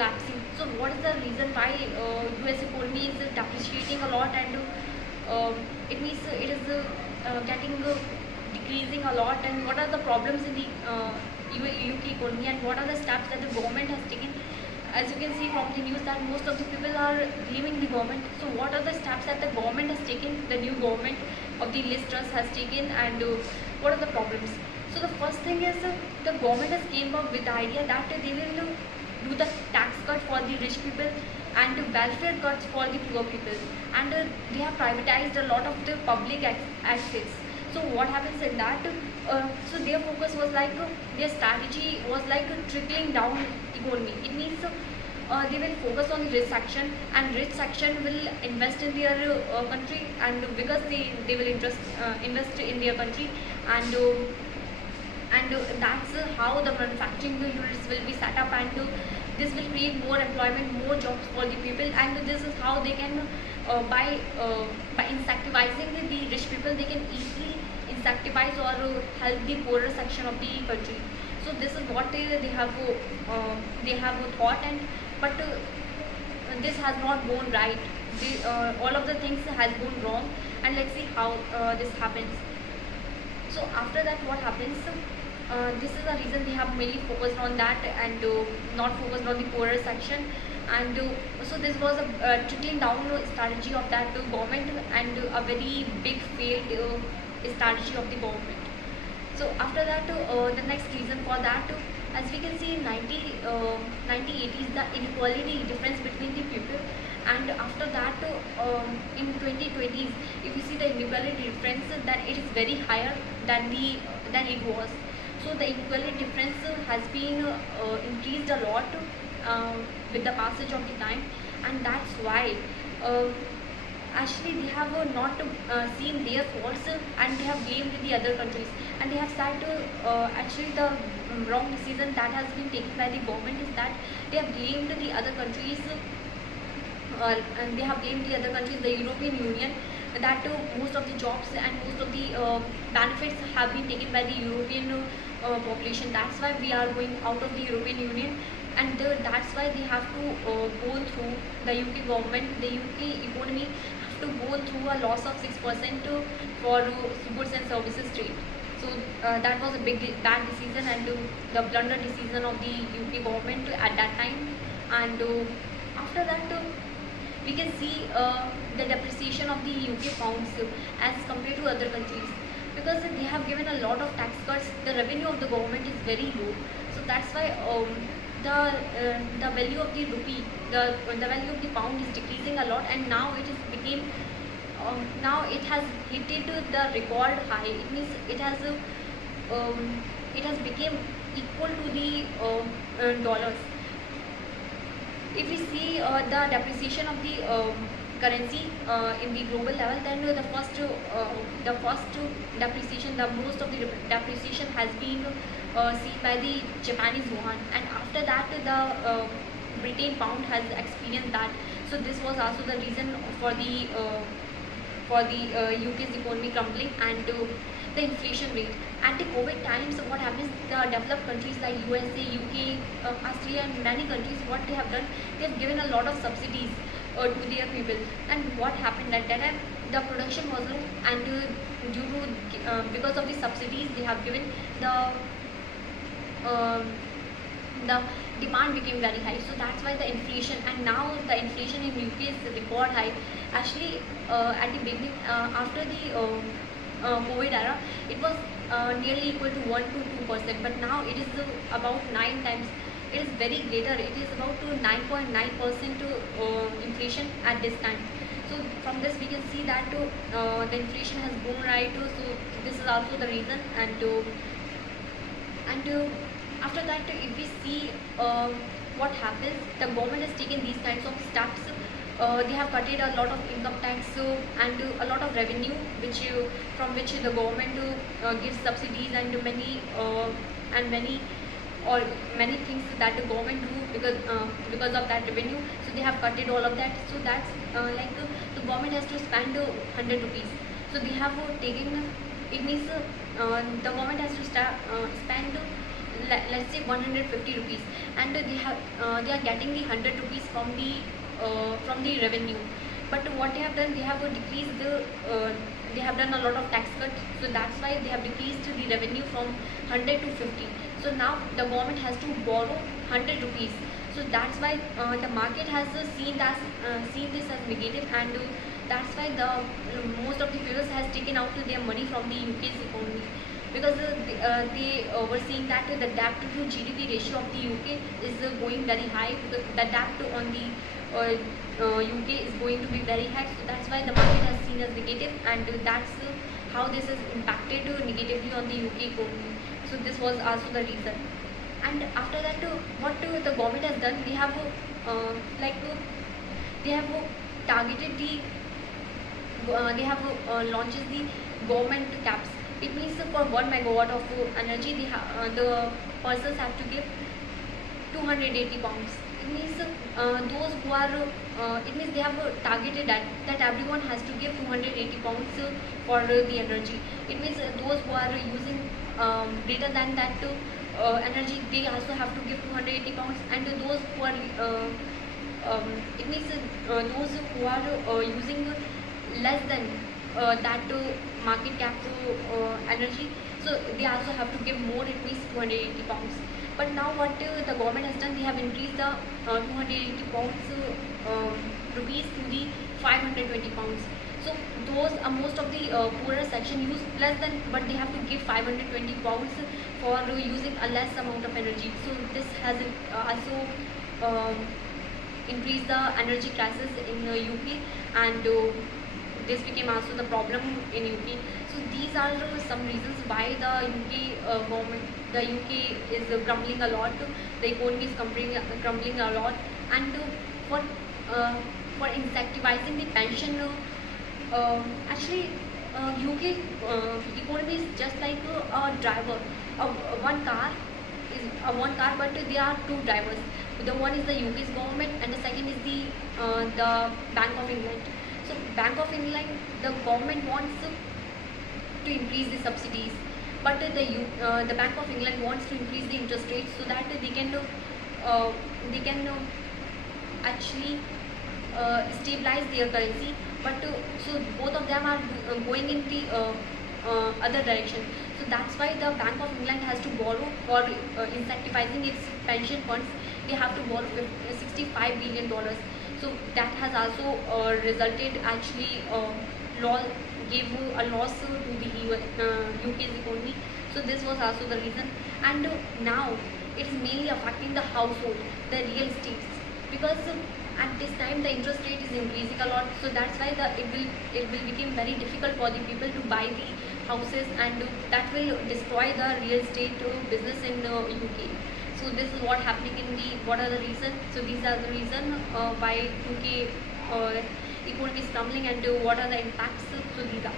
collapsing. So what is the reason why US economy is depreciating a lot, and it means it is getting decreasing a lot, and what are the problems in the UK economy, and what are the steps that the government has taken? As you can see from the news that most of the people are blaming the government. So what are the steps that the government has taken, the new government of the Liz Truss has taken, and what are the problems? So the first thing is the government has came up with the idea that they will do the tax cut for the rich people and welfare cuts for the poor people, and they have privatized a lot of the public assets. So what happens in that? So their focus was like their strategy was like trickling down economy. It means they will focus on the rich section, and rich section will invest in their country, and because they will invest in their country, and that's how the manufacturing units will be set up, and this will create more employment, more jobs for the people, and this is how they can by incentivizing the rich people, they can easily incentivize or help the poorer section of the country. So this is what they have thought, and but this has not gone right. All of the things has gone wrong, and let's see how this happens. So after that, what happens? This is the reason they have mainly focused on that, and not focused on the poorer section. And so this was a trickling down strategy of that government, and a very big failed strategy of the government. So after that, the next reason for that, as we can see in 1980s, the inequality difference between the people, and after that in 2020s, if you see the inequality difference, then it is very higher than it was. So the inequality difference has been increased a lot with the passage of the time, and that's why actually they have not seen their faults, and they have blamed the other countries, and they have said actually the wrong decision that has been taken by the government is that they have blamed the other countries, and they have blamed the other countries, the European Union, that most of the jobs and most of the benefits have been taken by the European population. That's why we are going out of the European Union, and that's why they have to go through, the UK government, the UK economy have to go through a loss of 6% for goods and services trade. So that was a bad decision, and the blunder decision of the UK government at that time. And after that, we can see the depreciation of the UK pounds as compared to other countries, because they have given a lot of tax cuts. The revenue of the government is very low, so that's why the value of the rupee, the value of the pound is decreasing a lot, and now it is became now it has hit the record high. It means it has become equal to the dollars. If we see the depreciation of the currency in the global level, then the first depreciation, the most of the depreciation has been seen by the Japanese yuan, and after that the Britain pound has experienced that. So this was also the reason for the UK's economy crumbling, and the inflation rate. At the COVID times, what happens? The developed countries like USA, UK, Australia, and many countries, what they have done, they have given a lot of subsidies to their people. And what happened at that time? The production was low, and due to because of the subsidies they have given, the demand became very high. So that's why the inflation, and now the inflation in UK is record high. Actually, at the beginning, after the COVID era, it was nearly equal to 1 to 2%, but now it is about 9 times. It is very greater. It is about to 9.9% inflation at this time. So from this we can see that the inflation has gone right. So this is also the reason, and after that, if we see what happens, the government has taken these kinds of steps. They have cutted a lot of income tax and a lot of revenue, from which the government gives subsidies, and many things that the government do because of that revenue. So they have cutted all of that. So that's like the government has to spend 100 rupees. So they have taken, it means the government has to spend let's say 150 rupees, and they are getting the 100 rupees from the revenue. But what they have done, they have decreased they have done a lot of tax cuts, so that's why they have decreased the revenue from 100 to 50. So now the government has to borrow 100 rupees. So that's why the market has seen this as negative, and that's why most of the people has taken out their money from the UK's economy, because they were seeing that the debt to GDP ratio of the UK is going very high. The debt on the UK is going to be very high, so that's why the market has seen as negative, and that's how this has impacted negatively on the UK economy. So this was also the reason. And after that, what the government has done, they have targeted they have launches the government caps. It means for 1 megawatt of energy, the persons have to give 280 pounds. It means those who are it means they have targeted that everyone has to give 280 pounds for the energy. It means those who are using greater than that energy, they also have to give 280 pounds, and those who are it means those who are using less than that market cap energy, so they also have to give more, it means 280 pounds. But now what the government has done, they have increased the 280 pounds rupees to the 520 pounds. So those most of the poorer section use less than, but they have to give 520 pounds for using a less amount of energy. So this has also increased the energy crisis in UK, and this became also the problem in UK. So these are some reasons why the UK is crumbling a lot. The economy is crumbling a lot, and for incentivizing the pension, actually UK economy is just like a driver. One car is one car, but there are two drivers. The one is the UK's government, and the second is the Bank of England. So Bank of England, the government wants to increase the subsidies, but the Bank of England wants to increase the interest rates so that they can actually stabilize their currency. But so both of them are going in the other direction. So that's why the Bank of England has to borrow for incentivizing its pension funds. They have to borrow $65 billion. So that has also resulted, actually gave a loss to the UK's economy. So this was also the reason, and now it is mainly affecting the household, the real estates, because at this time the interest rate is increasing a lot. So that's why it will become very difficult for the people to buy the houses, and that will destroy the real estate business in UK. So this is what happening what are the reasons. So these are the reason why UK economy is crumbling, and what are the impacts. So these are.